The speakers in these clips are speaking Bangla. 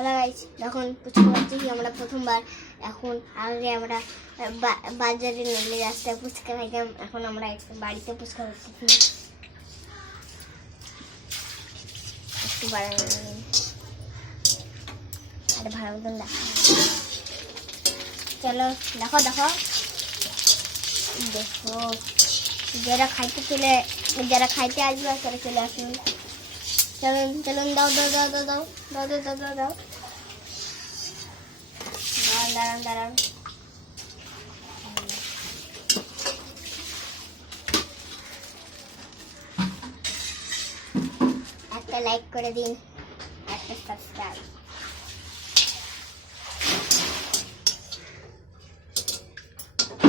হ্যালো গাইস, যখন ফুচকা খাচ্ছি আমরা প্রথমবার। এখন আগে আমরা বাজারে নেমে রাস্তায় ফুচকা খাইতাম, এখন আমরা বাড়িতে ফুচকা খাচ্ছি। একটু বাড়ানো আরে ভালো মতন দেখা, চলো দেখো দেখো দেখো। যারা খাইতে আসবে তারা চলে আসুন। চলুন চলুন, দাও দাও দাও দাও দাও দাও দাও দাও দাও দাও দাঁড়ান দাঁড়ান। একটা লাইক করে দিন, একটা সাবস্ক্রাইব।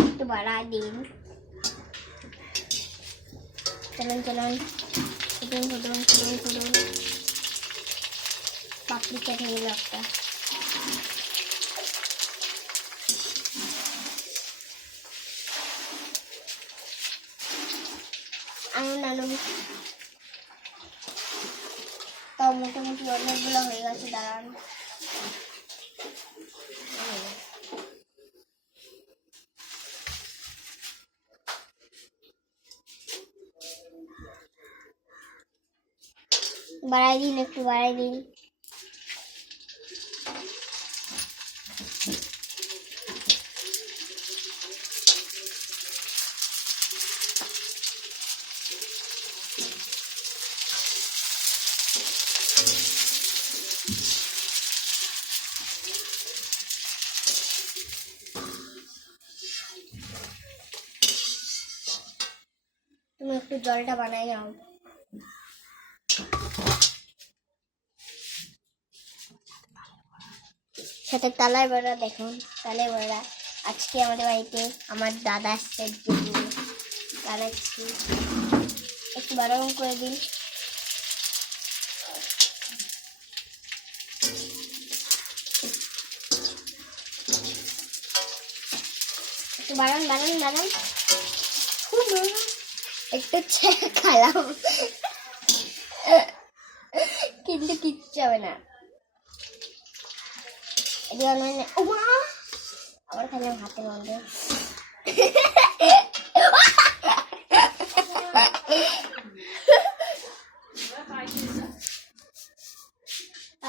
একটু বাড়া দিন। চলুন চলুন, ফুটুন ফুটুন ফুটুন ফুটুন। পাপড়ি চাট হয়ে গেল একটা। আনন্দ তাও মোটামুটি অনেকগুলো হয়ে গেছে। দাঁড়ান, বাড়াই দিন, একটু বাড়াই দিন। তুমি একটু জলটা বানাই নাও। সাথে তালের বড়া, দেখুন তালের বড়া। আজকে আমাদের বাড়িতে আমার দাদা আসছে, বানাচ্ছি। একটু বারণ করে দিন। একটু বাড়ান বাড়ান বাড়ান। একটু খালাম কিন্তু কিচ্ছু হবে না। আবার খাইলাম হাতের মধ্যে।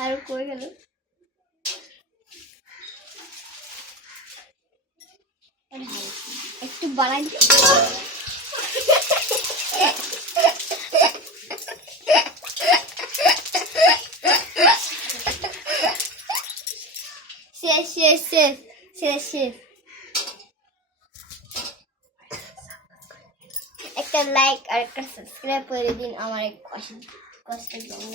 আর কই গেল? একটু বাড়াই। শেষ শেষ শেষ শেষ শেষ। একটা লাইক আর একটা সাবস্ক্রাইব করে দিন আমার এক কষ্টের জন্য।